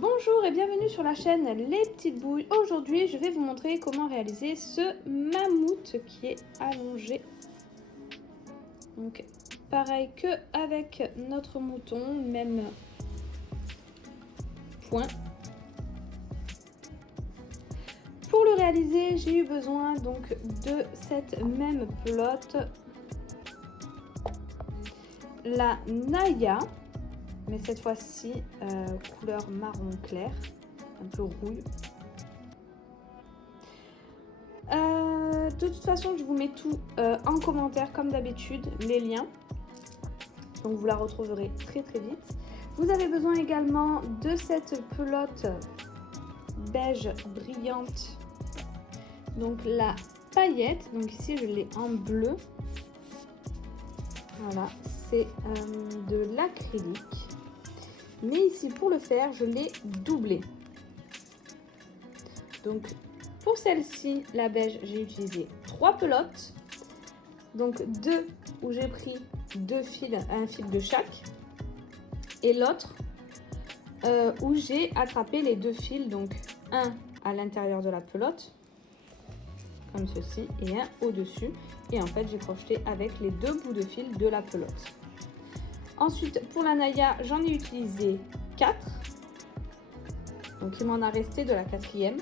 Bonjour et bienvenue sur la chaîne Les Petites Bouilles. Aujourd'hui, je vais vous montrer comment réaliser ce mammouth qui est allongé. Donc, pareil que avec notre mouton, même point. Pour le réaliser, j'ai eu besoin donc de cette même pelote, la Naya, mais cette fois-ci couleur marron clair, un peu rouille. De toute façon, je vous mets tout en commentaire comme d'habitude, les liens. Donc vous la retrouverez très vite. Vous avez besoin également de cette pelote beige brillante. Donc la paillette, donc ici je l'ai en bleu. Voilà, c'est de l'acrylique. Mais ici pour le faire, je l'ai doublé. Donc pour celle-ci, la beige, j'ai utilisé 3 pelotes. Donc 2 où j'ai pris 2 fils, un fil de chaque. Et l'autre où j'ai attrapé les 2 fils, donc un à l'intérieur de la pelote, comme ceci, et un au-dessus. Et en fait, j'ai crocheté avec les 2 bouts de fil de la pelote. Ensuite, pour la Naya, j'en ai utilisé 4. Donc il m'en a resté de la 4e.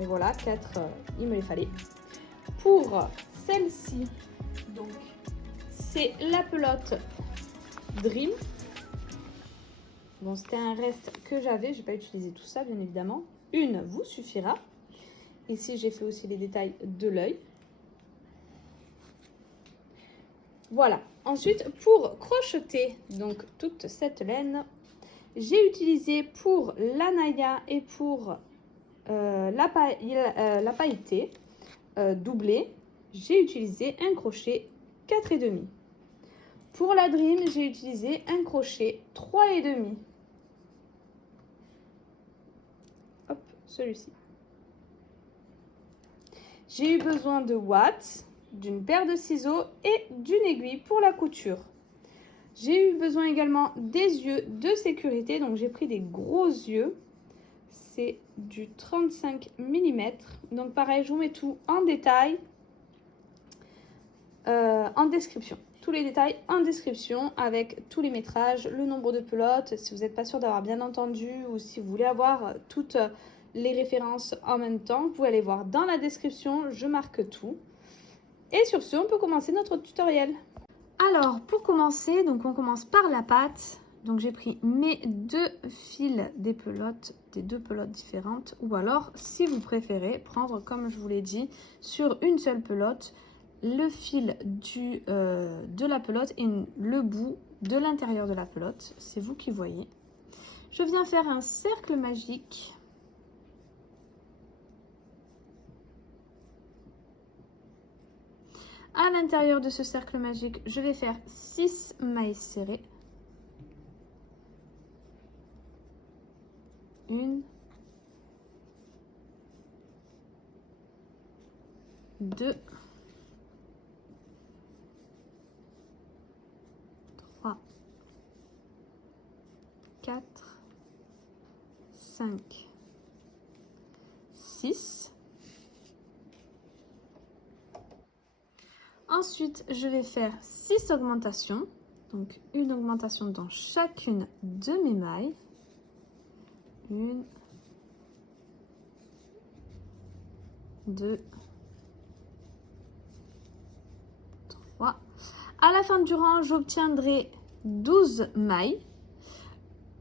Mais voilà, 4, il me les fallait. Pour celle-ci, donc c'est la pelote Dream. Bon, c'était un reste que j'avais, je n'ai pas utilisé tout ça bien évidemment. Une vous suffira. Ici, j'ai fait aussi les détails de l'œil. Voilà. Ensuite, pour crocheter donc toute cette laine, j'ai utilisé pour la Naya et pour la pailletée doublée, j'ai utilisé un crochet 4,5. Pour la Dream, j'ai utilisé un crochet 3,5. Hop, celui-ci. J'ai eu besoin de watts, d'une paire de ciseaux et d'une aiguille pour la couture. J'ai eu besoin également des yeux de sécurité, donc j'ai pris des gros yeux. C'est du 35 mm. Donc pareil, je vous mets tout en détail, en description. Tous les détails en description avec tous les métrages, le nombre de pelotes, si vous n'êtes pas sûr d'avoir bien entendu ou si vous voulez avoir toutes les références en même temps, vous pouvez aller voir dans la description, je marque tout. Et sur ce, on peut commencer notre tutoriel. Alors, pour commencer, donc on commence par la pâte. Donc j'ai pris mes 2 fils des 2 pelotes différentes, ou alors si vous préférez prendre, comme je vous l'ai dit, sur une seule pelote, le fil de la pelote et le bout de l'intérieur de la pelote, c'est vous qui voyez. Je viens faire un cercle magique. À l'intérieur de ce cercle magique, je vais faire 6 mailles serrées. 1, 2, 3, 4, 5, 6. Ensuite, je vais faire 6 augmentations. Donc, une augmentation dans chacune de mes mailles. 1, 2, 3. À la fin du rang, j'obtiendrai 12 mailles.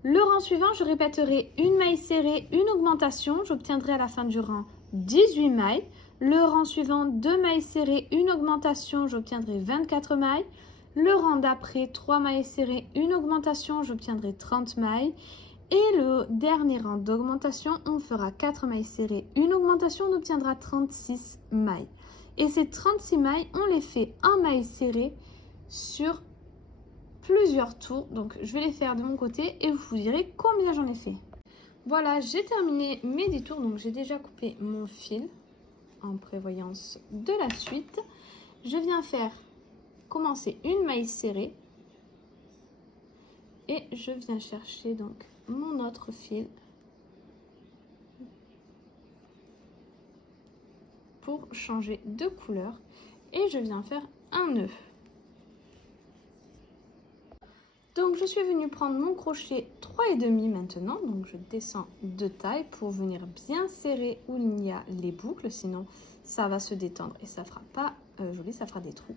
Le rang suivant, je répéterai une maille serrée, une augmentation. J'obtiendrai à la fin du rang 18 mailles. Le rang suivant, 2 mailles serrées, une augmentation. J'obtiendrai 24 mailles. Le rang d'après, 3 mailles serrées, une augmentation. J'obtiendrai 30 mailles. Et le dernier rang d'augmentation, on fera 4 mailles serrées, une augmentation, on obtiendra 36 mailles. Et ces 36 mailles, on les fait en mailles serrées sur plusieurs tours. Donc je vais les faire de mon côté et vous direz combien j'en ai fait. Voilà, j'ai terminé mes 10 tours, donc j'ai déjà coupé mon fil en prévoyance de la suite. Je viens faire commencer une maille serrée et je viens chercher donc mon autre fil pour changer de couleur et je viens faire un nœud. Donc je suis venue prendre mon crochet 3,5 maintenant, donc je descends de taille pour venir bien serrer où il y a les boucles, sinon ça va se détendre et ça fera pas joli, ça fera des trous.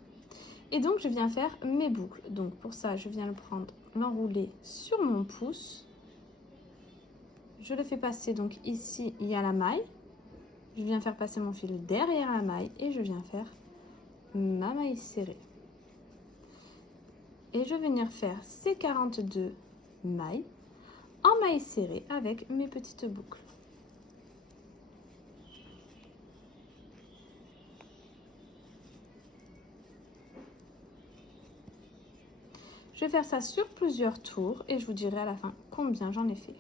Et donc je viens faire mes boucles, donc pour ça je viens le prendre, l'enrouler sur mon pouce, je le fais passer, donc ici il y a la maille, je viens faire passer mon fil derrière la maille et je viens faire ma maille serrée. Et je vais venir faire ces 42 mailles en maille serrée avec mes petites boucles. Je vais faire ça sur plusieurs tours et je vous dirai à la fin combien j'en ai fait.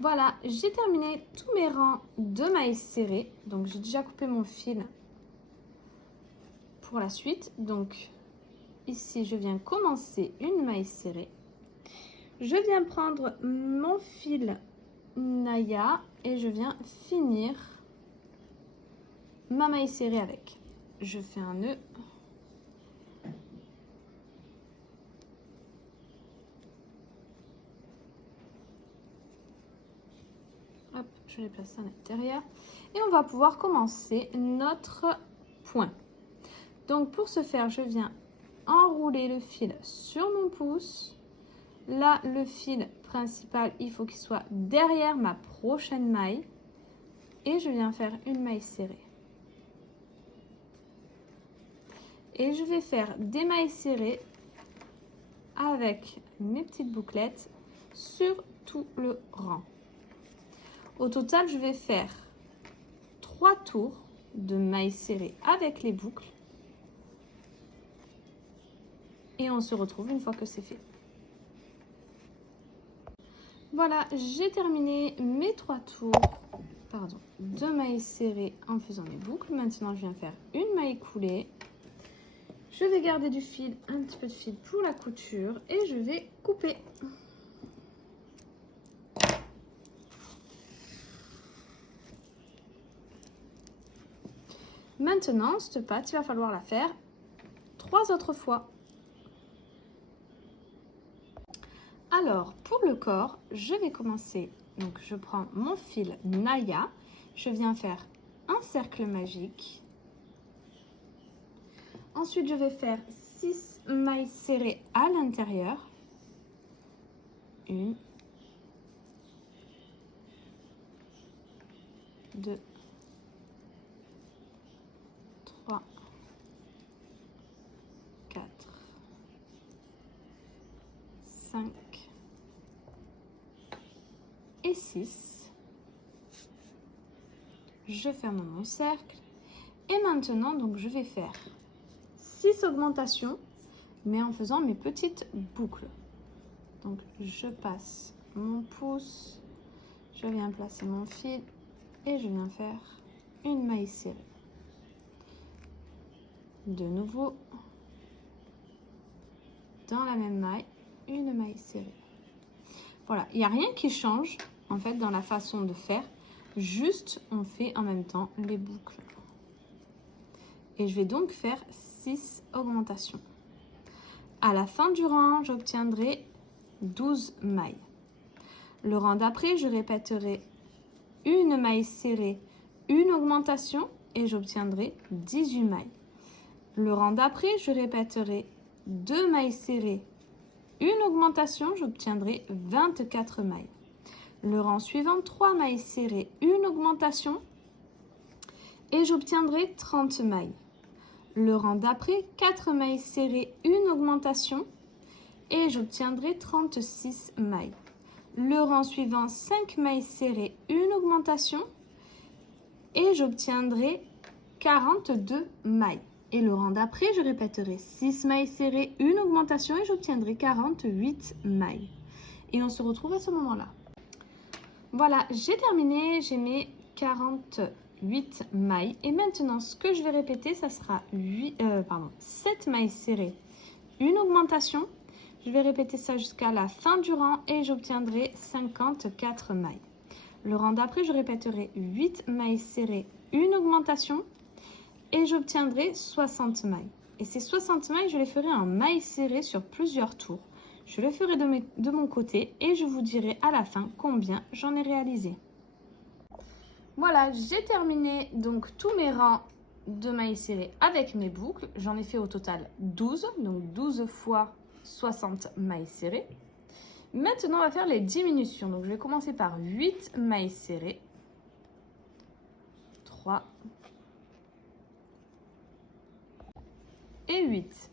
Voilà, j'ai terminé tous mes rangs de mailles serrées. Donc j'ai déjà coupé mon fil pour la suite. Donc ici, je viens commencer une maille serrée. Je viens prendre mon fil Naya et je viens finir ma maille serrée avec. Je fais un nœud. Hop, je les place à l'intérieur. Et on va pouvoir commencer notre point. Donc pour ce faire, je viens enrouler le fil sur mon pouce. Là, le fil principal, il faut qu'il soit derrière ma prochaine maille. Et je viens faire une maille serrée. Et je vais faire des mailles serrées avec mes petites bouclettes sur tout le rang. Au total, je vais faire 3 tours de mailles serrées avec les boucles. Et on se retrouve une fois que c'est fait. Voilà, j'ai terminé mes 3 tours de mailles serrées en faisant mes boucles. Maintenant, je viens faire une maille coulée. Je vais garder du fil, un petit peu de fil pour la couture et je vais couper. Maintenant, cette patte, il va falloir la faire 3 autres fois. Alors, pour le corps, je vais commencer. Donc, je prends mon fil Naya. Je viens faire un cercle magique. Ensuite, je vais faire 6 mailles serrées à l'intérieur. 1, 2, 3, 4, 5 et 6. Je ferme mon cercle. Et maintenant, donc, je vais faire 6 augmentations, mais en faisant mes petites boucles. Donc, je passe mon pouce, je viens placer mon fil et je viens faire une maille serrée. De nouveau, dans la même maille, une maille serrée. Voilà, il n'y a rien qui change en fait dans la façon de faire, juste on fait en même temps les boucles. Et je vais donc faire 6 augmentations. À la fin du rang, j'obtiendrai 12 mailles. Le rang d'après, je répéterai une maille serrée, une augmentation et j'obtiendrai 18 mailles. Le rang d'après, je répéterai 2 mailles serrées, une augmentation, j'obtiendrai 24 mailles. Le rang suivant, 3 mailles serrées, une augmentation et j'obtiendrai 30 mailles. Le rang d'après, 4 mailles serrées, une augmentation et j'obtiendrai 36 mailles. Le rang suivant, 5 mailles serrées, une augmentation et j'obtiendrai 42 mailles. Et le rang d'après, je répéterai 6 mailles serrées, une augmentation et j'obtiendrai 48 mailles. Et on se retrouve à ce moment-là. Voilà, j'ai terminé, j'ai mes 48 mailles. Et maintenant, ce que je vais répéter, ça sera 7 mailles serrées, une augmentation. Je vais répéter ça jusqu'à la fin du rang et j'obtiendrai 54 mailles. Le rang d'après, je répéterai 8 mailles serrées, une augmentation et j'obtiendrai 60 mailles. Et ces 60 mailles, je les ferai en mailles serrées sur plusieurs tours. Je le ferai de mon côté et je vous dirai à la fin combien j'en ai réalisé. Voilà, j'ai terminé donc tous mes rangs de mailles serrées avec mes boucles. J'en ai fait au total 12, donc 12 fois 60 mailles serrées. Maintenant, on va faire les diminutions. Donc, je vais commencer par 8 mailles serrées. 3 et 8.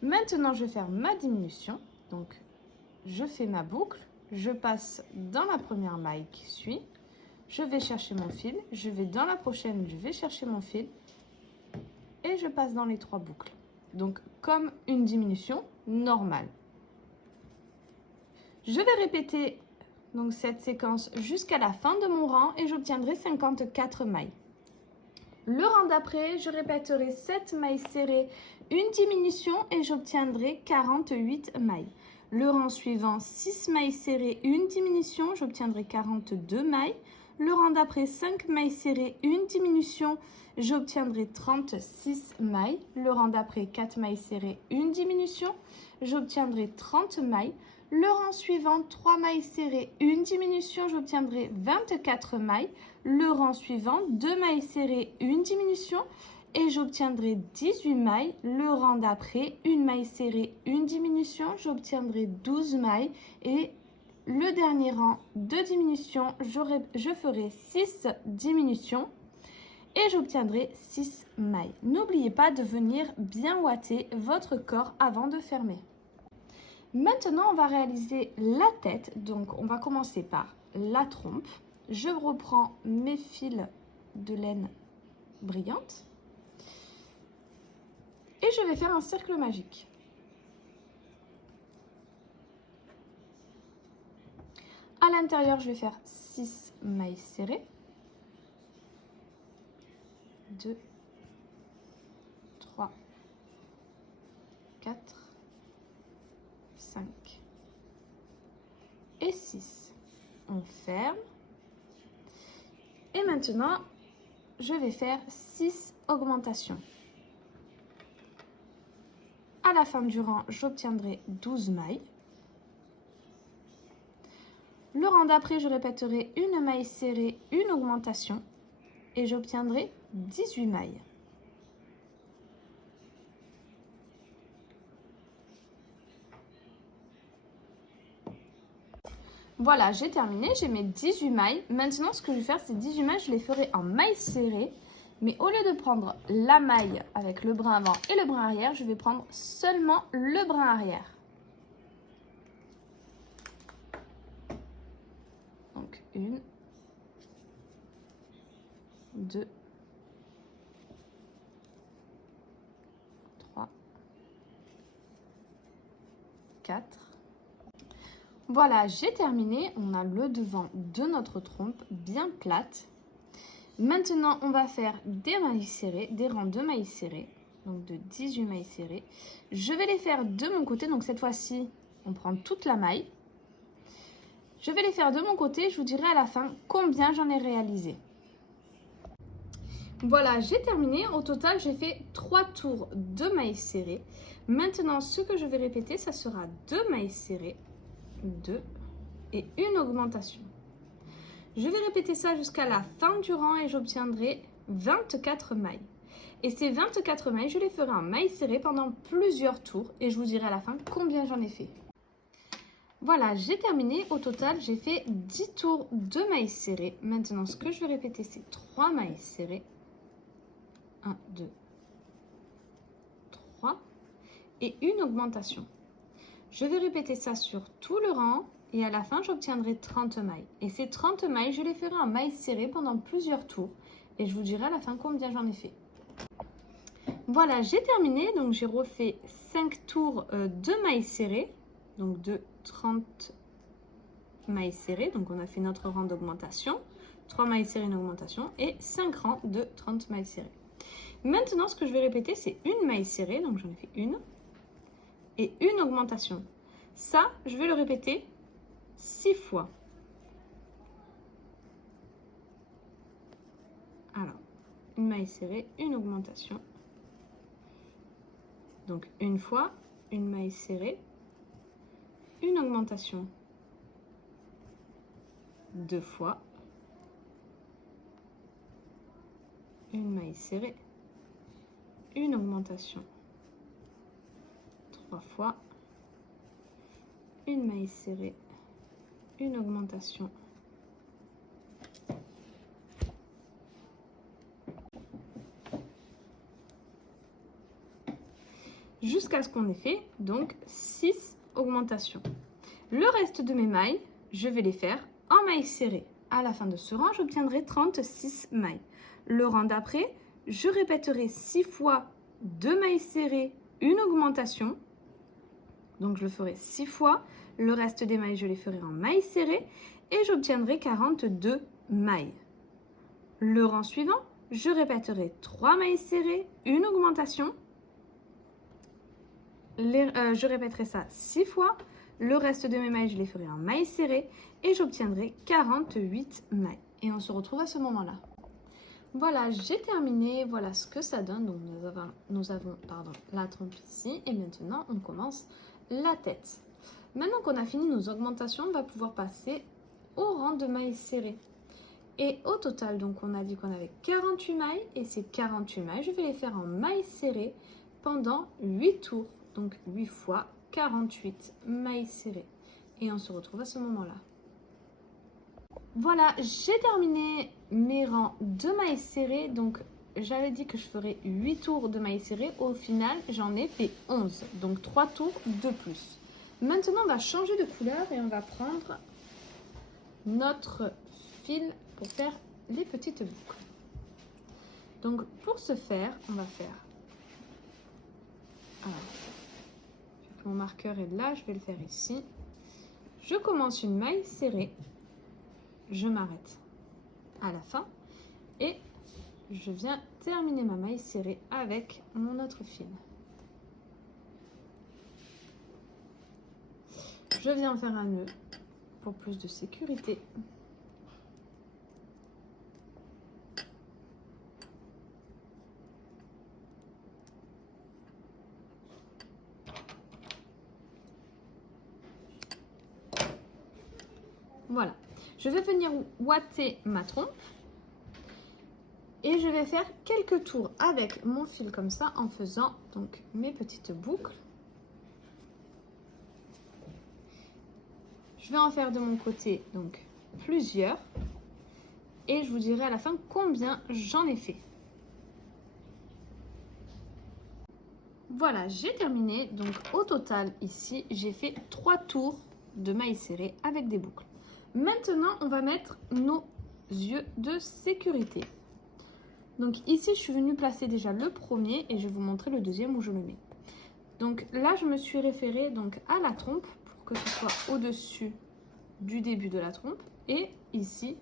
Maintenant, je vais faire ma diminution. Donc, je fais ma boucle. Je passe dans la première maille qui suit. Je vais chercher mon fil. Je vais dans la prochaine, je vais chercher mon fil. Et je passe dans les 3 boucles. Donc, comme une diminution normale. Je vais répéter donc, cette séquence jusqu'à la fin de mon rang et j'obtiendrai 54 mailles. Le rang d'après, je répéterai 7 mailles serrées, une diminution et j'obtiendrai 48 mailles. Le rang suivant, 6 mailles serrées, une diminution, j'obtiendrai 42 mailles. Le rang d'après, 5 mailles serrées, une diminution, j'obtiendrai 36 mailles. Le rang d'après, 4 mailles serrées, une diminution, j'obtiendrai 30 mailles. Le rang suivant, 3 mailles serrées, une diminution, j'obtiendrai 24 mailles. Le rang suivant, 2 mailles serrées, une diminution et j'obtiendrai 18 mailles. Le rang d'après, une maille serrée, une diminution, j'obtiendrai 12 mailles. Et le dernier rang de diminution, je ferai 6 diminutions et j'obtiendrai 6 mailles. N'oubliez pas de venir bien ouater votre corps avant de fermer. Maintenant, on va réaliser la tête. Donc, on va commencer par la trompe. Je reprends mes fils de laine brillante. Et je vais faire un cercle magique. À l'intérieur, je vais faire 6 mailles serrées. 2, 3, 4, 5 et 6. On ferme. Et maintenant, je vais faire 6 augmentations. À la fin du rang, j'obtiendrai 12 mailles. Le rang d'après, je répéterai une maille serrée, une augmentation et j'obtiendrai 18 mailles. Voilà, j'ai terminé, j'ai mes 18 mailles. Maintenant, ce que je vais faire, ces 18 mailles, je les ferai en mailles serrées. Mais au lieu de prendre la maille avec le brin avant et le brin arrière, je vais prendre seulement le brin arrière. Donc, 1, 2, 3, 4. Voilà, j'ai terminé. On a le devant de notre trompe bien plate. Maintenant, on va faire des mailles serrées, des rangs de mailles serrées, donc de 18 mailles serrées. Je vais les faire de mon côté, donc cette fois-ci, on prend toute la maille. Je vais les faire de mon côté, je vous dirai à la fin combien j'en ai réalisé. Voilà, j'ai terminé. Au total, j'ai fait 3 tours de mailles serrées. Maintenant, ce que je vais répéter, ça sera 2 mailles serrées, 2 et une augmentation. Je vais répéter ça jusqu'à la fin du rang et j'obtiendrai 24 mailles. Et ces 24 mailles, je les ferai en mailles serrées pendant plusieurs tours et je vous dirai à la fin combien j'en ai fait. Voilà, j'ai terminé. Au total, j'ai fait 10 tours de mailles serrées. Maintenant, ce que je vais répéter, c'est 3 mailles serrées. 1, 2, 3 et une augmentation. Je vais répéter ça sur tout le rang. Et à la fin, j'obtiendrai 30 mailles. Et ces 30 mailles, je les ferai en mailles serrées pendant plusieurs tours. Et je vous dirai à la fin combien j'en ai fait. Voilà, j'ai terminé. Donc, j'ai refait 5 tours de mailles serrées. Donc, de 30 mailles serrées. Donc, on a fait notre rang d'augmentation. 3 mailles serrées, une augmentation. Et 5 rangs de 30 mailles serrées. Maintenant, ce que je vais répéter, c'est une maille serrée. Donc, j'en ai fait une. Et une augmentation. Ça, je vais le répéter 6 fois. Alors, une maille serrée, une augmentation. Donc, une fois, une maille serrée, une augmentation. 2 fois, une maille serrée, une augmentation. 3 fois, une maille serrée, une augmentation. Jusqu'à ce qu'on ait fait donc 6 augmentations. Le reste de mes mailles, je vais les faire en mailles serrées. À la fin de ce rang, j'obtiendrai 36 mailles. Le rang d'après, je répéterai 6 fois 2 mailles serrées, une augmentation. Donc je le ferai 6 fois. Le reste des mailles, je les ferai en mailles serrées et j'obtiendrai 42 mailles. Le rang suivant, je répéterai 3 mailles serrées, une augmentation. Je répéterai ça 6 fois. Le reste de mes mailles, je les ferai en mailles serrées et j'obtiendrai 48 mailles. Et on se retrouve à ce moment-là. Voilà, j'ai terminé. Voilà ce que ça donne. Donc nous avons la trompe ici et maintenant on commence la tête. Maintenant qu'on a fini nos augmentations, on va pouvoir passer au rang de mailles serrées. Et au total, donc on a dit qu'on avait 48 mailles et ces 48 mailles, je vais les faire en mailles serrées pendant 8 tours. Donc 8 fois 48 mailles serrées. Et on se retrouve à ce moment-là. Voilà, j'ai terminé mes rangs de mailles serrées. Donc j'avais dit que je ferais 8 tours de mailles serrées. Au final, j'en ai fait 11. Donc 3 tours de plus. Maintenant, on va changer de couleur et on va prendre notre fil pour faire les petites boucles. Donc pour ce faire, on va faire... Alors, mon marqueur est là, je vais le faire ici. Je commence une maille serrée, je m'arrête à la fin et je viens terminer ma maille serrée avec mon autre fil. Je viens faire un nœud pour plus de sécurité. Voilà, je vais venir ouater ma trompe et je vais faire quelques tours avec mon fil comme ça en faisant donc mes petites boucles. Je vais en faire de mon côté donc plusieurs et je vous dirai à la fin combien j'en ai fait. Voilà, j'ai terminé. Donc au total ici, j'ai fait 3 tours de mailles serrées avec des boucles. Maintenant, on va mettre nos yeux de sécurité. Donc ici, je suis venue placer déjà le premier et je vais vous montrer le deuxième où je le mets. Donc là, je me suis référée donc à la trompe pour que ce soit au-dessus du début de la trompe et ici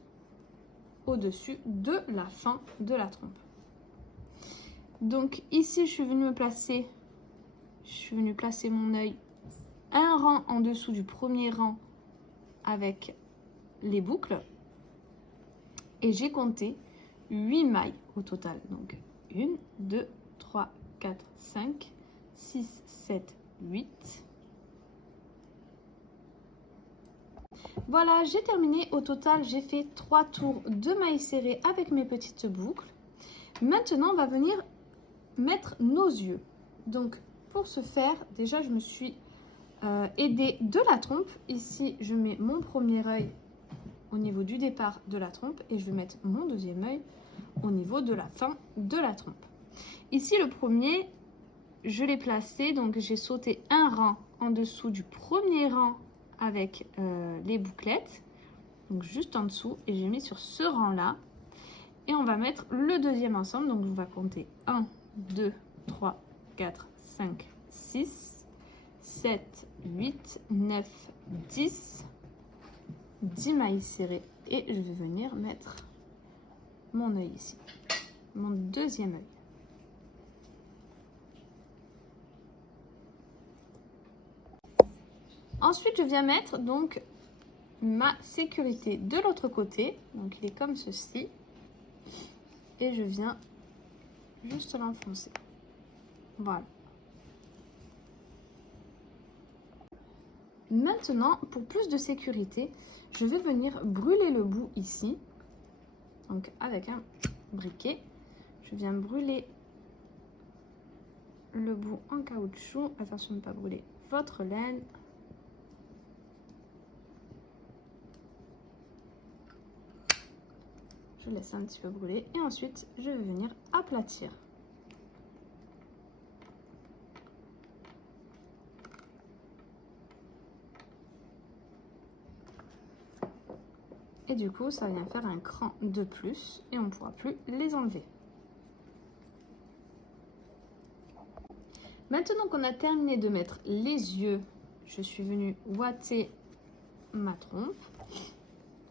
au-dessus de la fin de la trompe. Donc ici, je suis venue placer mon œil un rang en dessous du premier rang avec les boucles et j'ai compté 8 mailles au total. Donc 1, 2, 3, 4, 5, 6, 7, 8. Voilà, j'ai terminé. Au total, j'ai fait 3 tours de mailles serrées avec mes petites boucles. Maintenant, on va venir mettre nos yeux. Donc, pour ce faire, déjà, je me suis aidée de la trompe. Ici, je mets mon premier œil au niveau du départ de la trompe et je vais mettre mon deuxième œil au niveau de la fin de la trompe. Ici, le premier, je l'ai placé, donc j'ai sauté un rang en dessous du premier rang avec les bouclettes, donc juste en dessous, et j'ai mis sur ce rang-là. Et on va mettre le deuxième ensemble, donc on va compter 1, 2, 3, 4, 5, 6, 7, 8, 9, 10, 10 mailles serrées. Et je vais venir mettre mon œil ici, mon deuxième œil. Ensuite, je viens mettre donc ma sécurité de l'autre côté. Donc, il est comme ceci. Et je viens juste l'enfoncer. Voilà. Maintenant, pour plus de sécurité, je vais venir brûler le bout ici. Donc, avec un briquet, je viens brûler le bout en caoutchouc. Attention de ne pas brûler votre laine. Je laisse un petit peu brûler et ensuite je vais venir aplatir. Et du coup, ça vient faire un cran de plus et on ne pourra plus les enlever. Maintenant qu'on a terminé de mettre les yeux, je suis venue ouater ma trompe.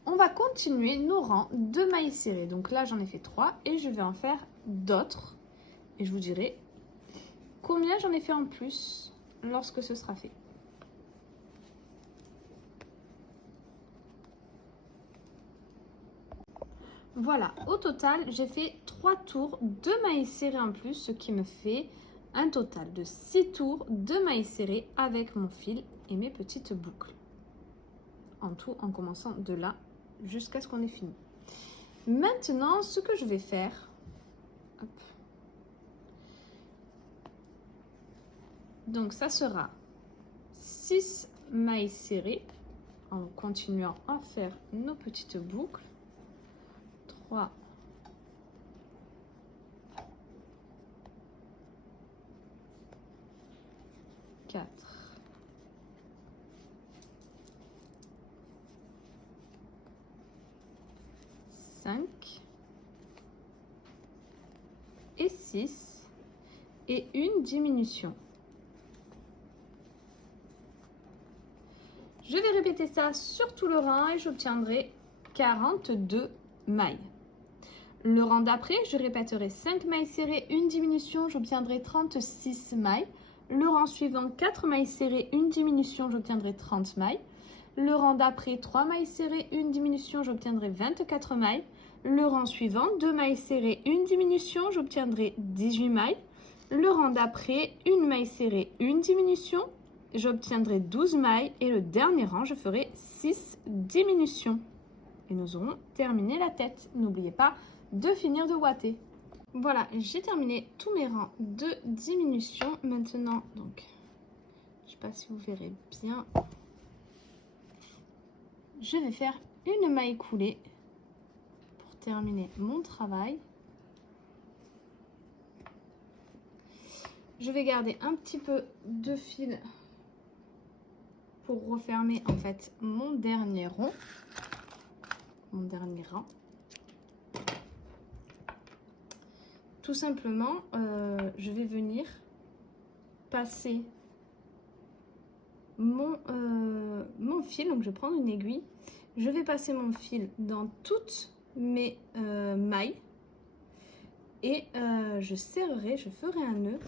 On va continuer nos rangs de mailles serrées. Donc là, j'en ai fait 3 et je vais en faire d'autres. Et je vous dirai combien j'en ai fait en plus lorsque ce sera fait. Voilà, au total, j'ai fait 3 tours de mailles serrées en plus, ce qui me fait un total de 6 tours de mailles serrées avec mon fil et mes petites boucles. En tout, en commençant de là jusqu'à ce qu'on ait fini. Maintenant, ce que je vais faire, hop. Donc ça sera 6 mailles serrées en continuant à faire nos petites boucles. 3, 4, 5 et 6 et une diminution. Je vais répéter ça sur tout le rang et j'obtiendrai 42 mailles. Le rang d'après, je répéterai 5 mailles serrées, une diminution, j'obtiendrai 36 mailles. Le rang suivant, 4 mailles serrées, une diminution, j'obtiendrai 30 mailles. Le rang d'après, 3 mailles serrées, une diminution, j'obtiendrai 24 mailles. Le rang suivant, 2 mailles serrées, une diminution, j'obtiendrai 18 mailles. Le rang d'après, une maille serrée, une diminution, j'obtiendrai 12 mailles. Et le dernier rang, je ferai 6 diminutions. Et nous aurons terminé la tête. N'oubliez pas de finir de ouater. Voilà, j'ai terminé tous mes rangs de diminution. Maintenant, donc, je ne sais pas si vous verrez bien, je vais faire une maille coulée pour terminer mon travail. Je vais garder un petit peu de fil pour refermer en fait mon dernier rond, mon dernier rang. Tout simplement, je vais venir passer mon fil. Donc, je vais prendre une aiguille. Je vais passer mon fil dans toutes mes mailles. Et je serrerai, je ferai un nœud.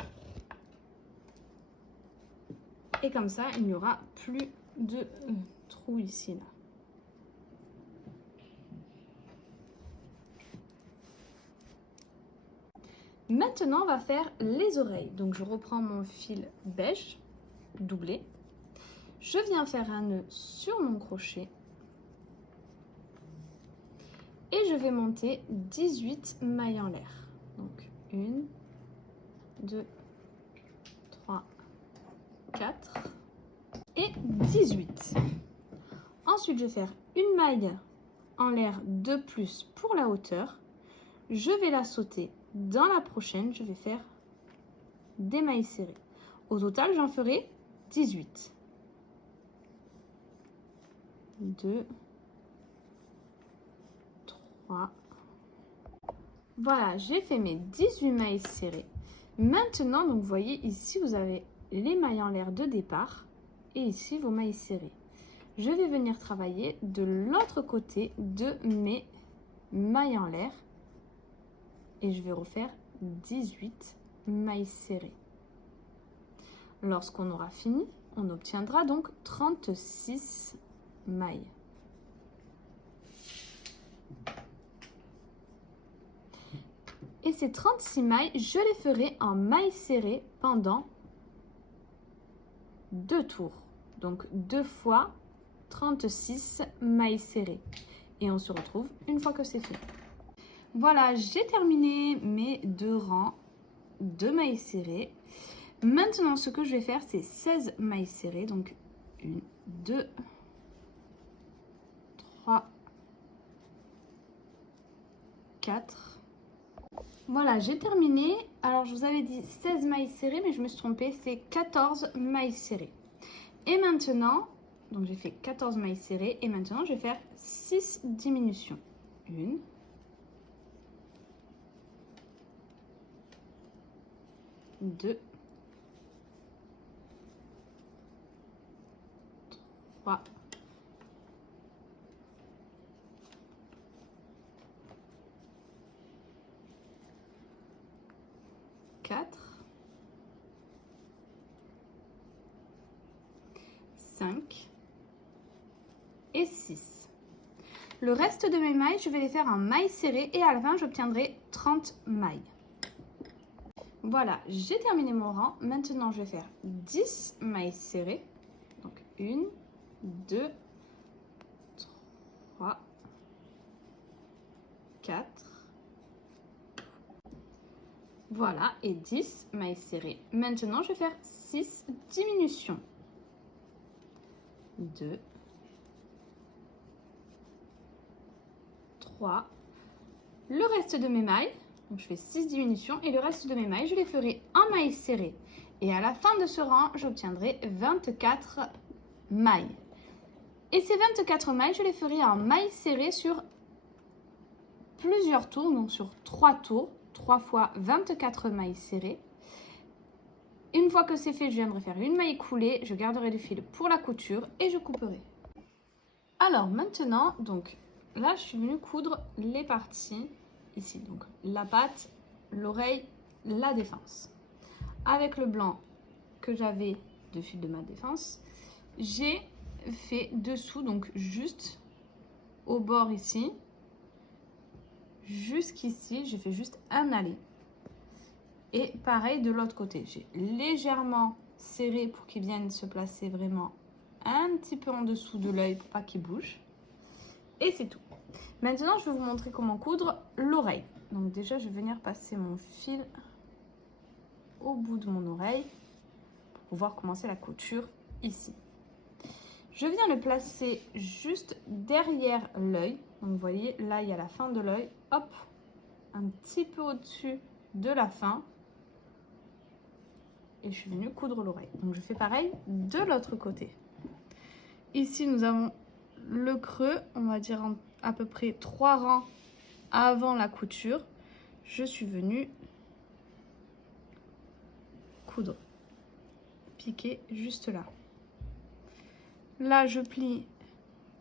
Et comme ça, il n'y aura plus de trou ici, là. Maintenant, on va faire les oreilles. Donc, je reprends mon fil beige, doublé. Je viens faire un nœud sur mon crochet. Et je vais monter 18 mailles en l'air. Donc, 1, 2, 3, 4 et 18. Ensuite, je vais faire une maille en l'air de plus pour la hauteur. Je vais la sauter. Dans la prochaine, je vais faire des mailles serrées. Au total, j'en ferai 18. 2, 3. Voilà, j'ai fait mes 18 mailles serrées. Maintenant, donc, vous voyez ici, vous avez les mailles en l'air de départ et ici vos mailles serrées. Je vais venir travailler de l'autre côté de mes mailles en l'air. Et je vais refaire 18 mailles serrées. Lorsqu'on aura fini, on obtiendra donc 36 mailles. Et ces 36 mailles, je les ferai en mailles serrées pendant 2 tours. Donc 2 fois 36 mailles serrées. Et on se retrouve une fois que c'est fait. Voilà, j'ai terminé mes 2 rangs de mailles serrées. Maintenant, ce que je vais faire, c'est 16 mailles serrées. Donc 1, 2, 3, 4. Voilà, j'ai terminé. Alors, je vous avais dit 16 mailles serrées, mais je me suis trompée. C'est 14 mailles serrées. Et maintenant, donc j'ai fait 14 mailles serrées. Et maintenant, je vais faire 6 diminutions. 1, 2, 3, 4, 5 et 6. Le reste de mes mailles, je vais les faire en mailles serrées et à la fin, j'obtiendrai 30 mailles. Voilà, j'ai terminé mon rang. Maintenant, je vais faire 10 mailles serrées. Donc 1, 2, 3, 4. Voilà, et 10 mailles serrées. Maintenant, je vais faire 6 diminutions. 2, 3. Le reste de mes mailles, donc je fais 6 diminutions et le reste de mes mailles, je les ferai en mailles serrées. Et à la fin de ce rang, j'obtiendrai 24 mailles. Et ces 24 mailles, je les ferai en mailles serrées sur plusieurs tours, donc sur 3 tours. 3 fois 24 mailles serrées. Une fois que c'est fait, je viendrai faire une maille coulée, je garderai le fil pour la couture et je couperai. Alors maintenant, donc là, je suis venue coudre les parties ici. Donc la patte, l'oreille, la défense. Avec le blanc que j'avais de fil de ma défense, j'ai fait dessous, donc juste au bord ici, jusqu'ici, j'ai fait juste un aller. Et pareil de l'autre côté, j'ai légèrement serré pour qu'il vienne se placer vraiment un petit peu en dessous de l'œil pour pas qu'il bouge. Et c'est tout. Maintenant, je vais vous montrer comment coudre l'oreille. Donc déjà, je vais venir passer mon fil au bout de mon oreille pour pouvoir commencer la couture ici. Je viens le placer juste derrière l'œil. Donc vous voyez, là, il y a la fin de l'œil. Hop, un petit peu au-dessus de la fin. Et je suis venue coudre l'oreille. Donc je fais pareil de l'autre côté. Ici, nous avons le creux, on va dire à peu près 3 rangs avant la couture. Je suis venue coudre, piquer juste là. Là, je plie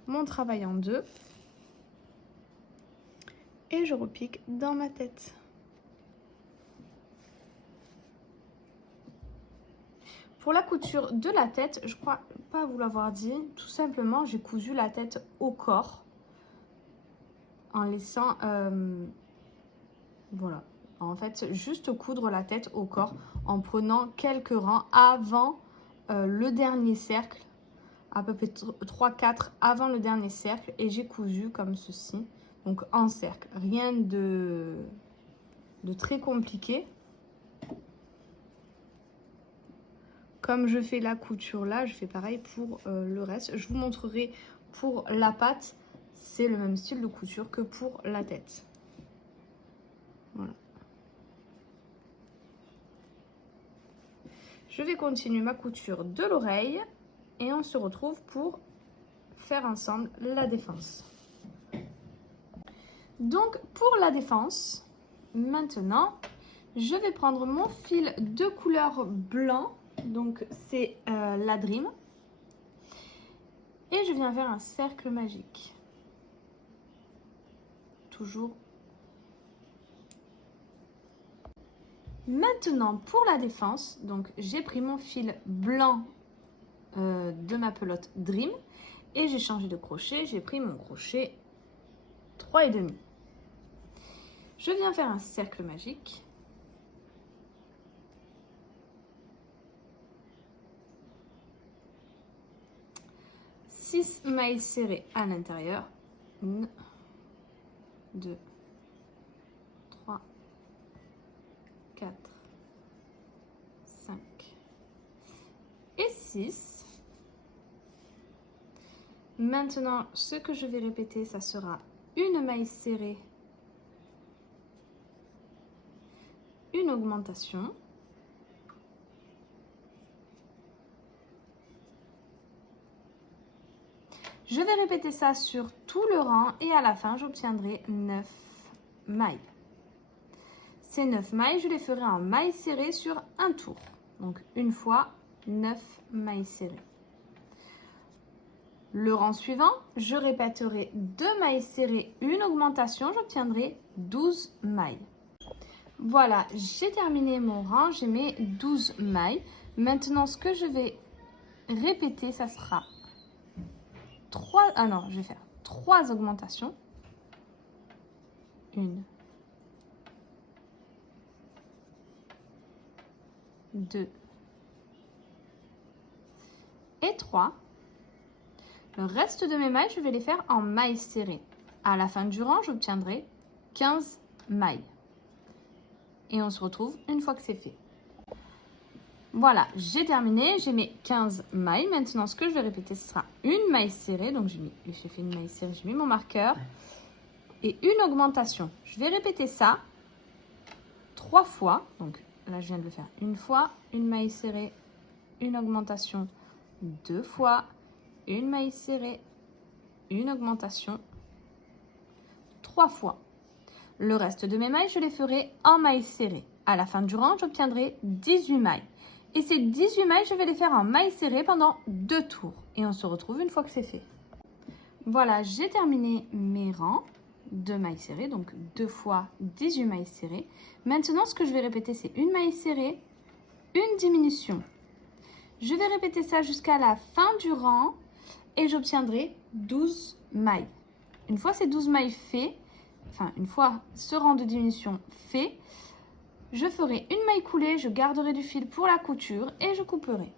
mon travail en deux et je repique dans ma tête. Pour la couture de la tête, je crois pas vous l'avoir dit, tout simplement, j'ai cousu la tête au corps en laissant, voilà, en fait, juste coudre la tête au corps en prenant quelques rangs avant le dernier cercle, à peu près 3-4 avant le dernier cercle, et j'ai cousu comme ceci, donc en cercle, rien de très compliqué. Comme je fais la couture là, je fais pareil pour le reste. Je vous montrerai pour la patte, c'est le même style de couture que pour la tête. Voilà. Je vais continuer ma couture de l'oreille et on se retrouve pour faire ensemble la défense. Donc pour la défense, maintenant, je vais prendre mon fil de couleur blanc. Donc c'est la Dream. Et je viens faire un cercle magique. Toujours. Maintenant pour la défense, donc j'ai pris mon fil blanc de ma pelote Dream. Et j'ai changé de crochet, j'ai pris mon crochet 3,5. Je viens faire un cercle magique. Six mailles serrées à l'intérieur. 1, 2, 3, 4, 5 et 6. Maintenant, ce que je vais répéter, ça sera une maille serrée, une augmentation, je vais répéter ça sur tout le rang et à la fin, j'obtiendrai 9 mailles. Ces 9 mailles, je les ferai en mailles serrées sur un tour. Donc, une fois, 9 mailles serrées. Le rang suivant, je répéterai 2 mailles serrées, une augmentation, j'obtiendrai 12 mailles. Voilà, j'ai terminé mon rang, j'ai mes 12 mailles. Maintenant, ce que je vais répéter, ça sera 3 augmentations. 1, 2 et 3. Le reste de mes mailles, je vais les faire en mailles serrées. À la fin du rang, j'obtiendrai 15 mailles. Et on se retrouve une fois que c'est fait. Voilà, j'ai terminé, j'ai mes 15 mailles. Maintenant, ce que je vais répéter, ce sera une maille serrée. Donc, j'ai fait une maille serrée, j'ai mis mon marqueur. Et une augmentation. Je vais répéter ça 3 fois. Donc, là, je viens de le faire une fois. Une maille serrée, une augmentation 2 fois. Une maille serrée, une augmentation 3 fois. Le reste de mes mailles, je les ferai en mailles serrées. À la fin du rang, j'obtiendrai 18 mailles. Et ces 18 mailles, je vais les faire en mailles serrées pendant 2 tours. Et on se retrouve une fois que c'est fait. Voilà, j'ai terminé mes rangs de mailles serrées. Donc 2 fois 18 mailles serrées. Maintenant, ce que je vais répéter, c'est une maille serrée, une diminution. Je vais répéter ça jusqu'à la fin du rang. Et j'obtiendrai 12 mailles. Une fois ces 12 mailles fait, une fois ce rang de diminution fait, je ferai une maille coulée, je garderai du fil pour la couture et je couperai.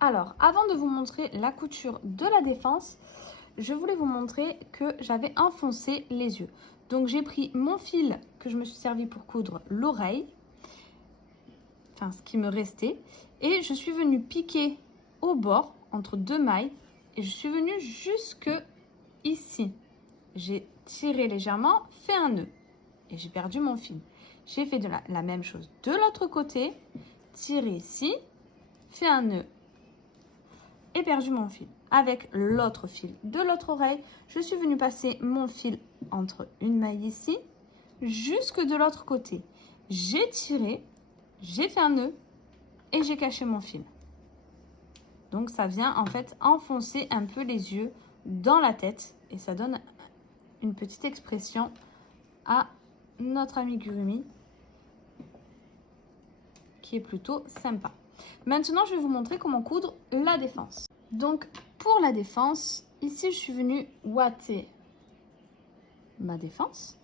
Alors, avant de vous montrer la couture de la défense, je voulais vous montrer que j'avais enfoncé les yeux. Donc, j'ai pris mon fil que je me suis servi pour coudre l'oreille, ce qui me restait, et je suis venue piquer au bord, entre 2 mailles, et je suis venue jusque ici. J'ai tiré légèrement, fait un nœud et j'ai perdu mon fil. J'ai fait la même chose de l'autre côté, tiré ici, fait un nœud et perdu mon fil. Avec l'autre fil de l'autre oreille, je suis venue passer mon fil entre une maille ici, jusque de l'autre côté. J'ai tiré, j'ai fait un nœud et j'ai caché mon fil. Donc, ça vient en fait enfoncer un peu les yeux dans la tête. Et ça donne une petite expression à notre ami Gurumi, qui est plutôt sympa. Maintenant, je vais vous montrer comment coudre la défense. Donc, pour la défense, ici, je suis venue ouater ma défense.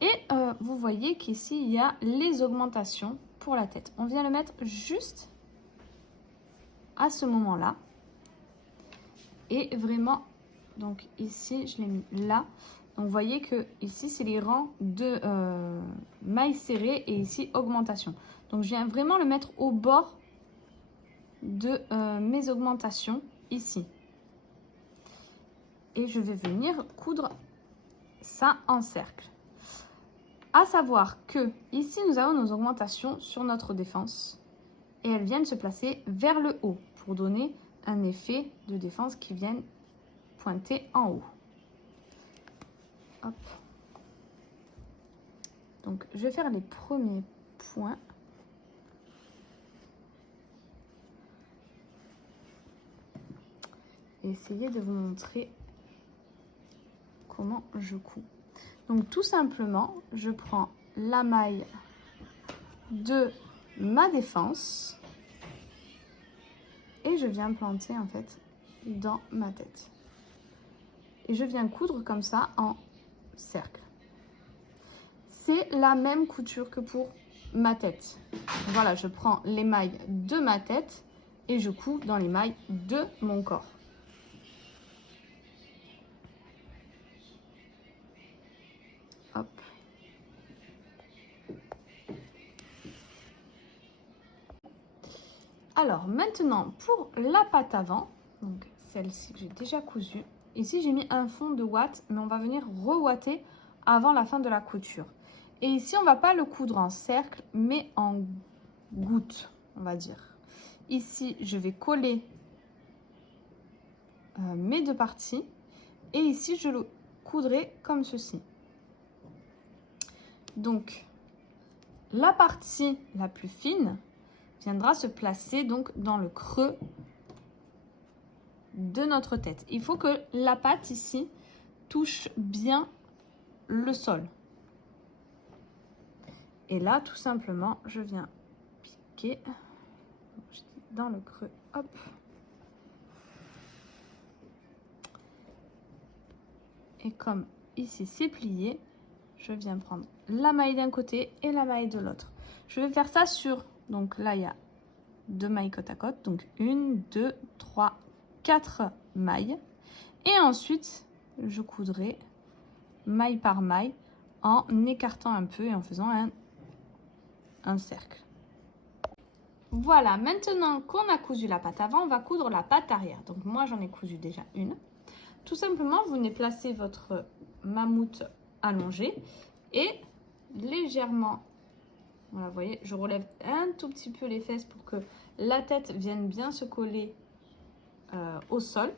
Et vous voyez qu'ici, il y a les augmentations pour la tête. On vient le mettre juste à ce moment-là. Et vraiment, donc ici, je l'ai mis là. Donc, vous voyez que ici, c'est les rangs de mailles serrées et ici, augmentation. Donc, je viens vraiment le mettre au bord de mes augmentations ici. Et je vais venir coudre ça en cercle. À savoir que ici, nous avons nos augmentations sur notre défense. Et elles viennent se placer vers le haut pour donner un effet de défense qui vienne pointer en haut. Hop. Donc, je vais faire les premiers points. Et essayer de vous montrer comment je couds. Donc, tout simplement, je prends la maille de ma défense et et je viens planter en fait dans ma tête. Et je viens coudre comme ça en cercle. C'est la même couture que pour ma tête. Voilà, je prends les mailles de ma tête et je couds dans les mailles de mon corps. Hop. Alors maintenant pour la patte avant, donc celle-ci que j'ai déjà cousue. Ici j'ai mis un fond de ouate, mais on va venir re-ouater avant la fin de la couture. Et ici on va pas le coudre en cercle, mais en goutte, on va dire. Ici je vais coller mes deux parties et ici je le coudrai comme ceci. Donc la partie la plus fine viendra se placer donc dans le creux de notre tête. Il faut que la patte ici touche bien le sol. Et là, tout simplement, je viens piquer dans le creux. Hop. Et comme ici c'est plié, je viens prendre la maille d'un côté et la maille de l'autre. Je vais faire ça sur, donc là il y a 2 mailles côte à côte, donc 1, 2, 3, 4 mailles. Et ensuite, je coudrai maille par maille en écartant un peu et en faisant un cercle. Voilà, maintenant qu'on a cousu la patte avant, on va coudre la patte arrière. Donc moi j'en ai cousu déjà une. Tout simplement, vous venez placer votre mammouth allongé et légèrement, voilà, vous voyez, je relève un tout petit peu les fesses pour que la tête vienne bien se coller au sol.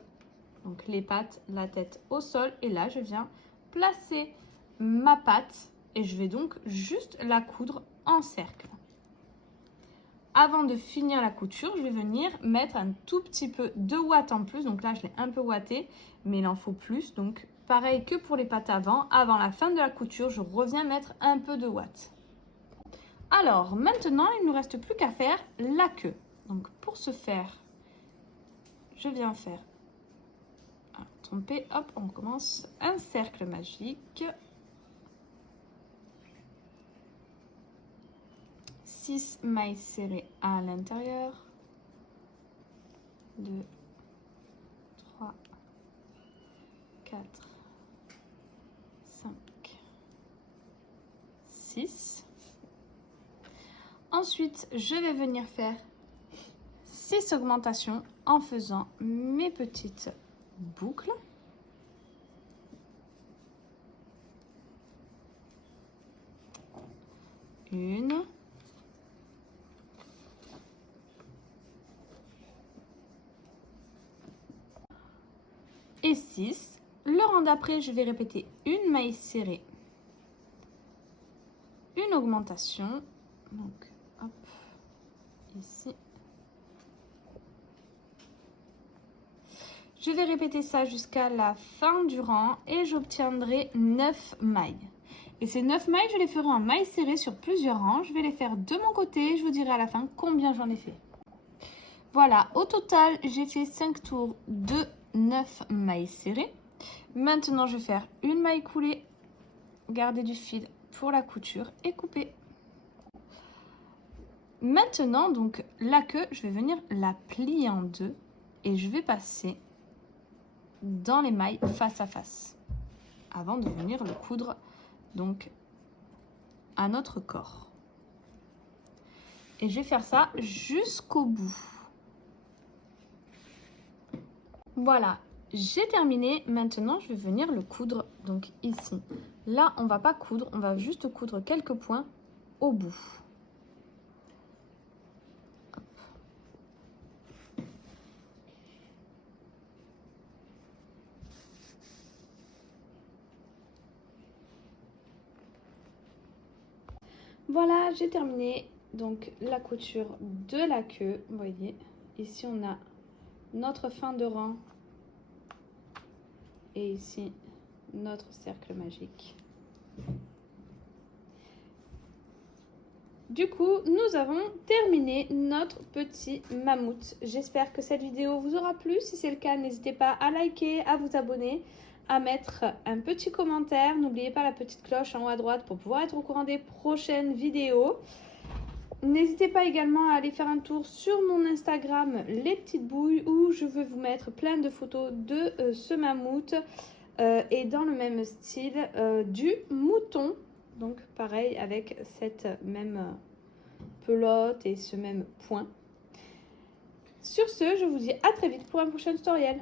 Donc les pattes, la tête au sol. Et là, je viens placer ma patte et je vais donc juste la coudre en cercle. Avant de finir la couture, je vais venir mettre un tout petit peu de ouate en plus. Donc là, je l'ai un peu ouaté, mais il en faut plus. Donc pareil que pour les pattes avant la fin de la couture, je reviens mettre un peu de ouate. Alors maintenant, il ne nous reste plus qu'à faire la queue. Donc pour ce faire, je viens faire, tromper, hop, on commence un cercle magique. 6 mailles serrées à l'intérieur, 2, 3, 4, 5, 6. Ensuite, je vais venir faire 6 augmentations en faisant mes petites boucles. Une. Et 6. Le rang d'après, je vais répéter une maille serrée, une augmentation. Donc, hop, ici. Je vais répéter ça jusqu'à la fin du rang et j'obtiendrai 9 mailles. Et ces 9 mailles, je les ferai en mailles serrées sur plusieurs rangs. Je vais les faire de mon côté. Je vous dirai à la fin combien j'en ai fait. Voilà, au total, j'ai fait 5 tours de 9 mailles serrées. Maintenant, je vais faire une maille coulée, garder du fil pour la couture et couper. Maintenant, donc, la queue, je vais venir la plier en deux et je vais passer dans les mailles face à face avant de venir le coudre donc à notre corps. Et je vais faire ça jusqu'au bout. Voilà, j'ai terminé. Maintenant, je vais venir le coudre donc ici. Là, on va pas coudre, on va juste coudre quelques points au bout. Voilà, j'ai terminé donc la couture de la queue. Vous voyez, ici on a notre fin de rang et ici notre cercle magique. Du coup, nous avons terminé notre petit mammouth. J'espère que cette vidéo vous aura plu. Si c'est le cas, n'hésitez pas à liker, à vous abonner, à mettre un petit commentaire. N'oubliez pas la petite cloche en haut à droite pour pouvoir être au courant des prochaines vidéos. N'hésitez pas également à aller faire un tour sur mon Instagram, les petites bouilles, où je vais vous mettre plein de photos de ce mammouth et dans le même style du mouton. Donc pareil avec cette même pelote et ce même point. Sur ce, je vous dis à très vite pour un prochain tutoriel.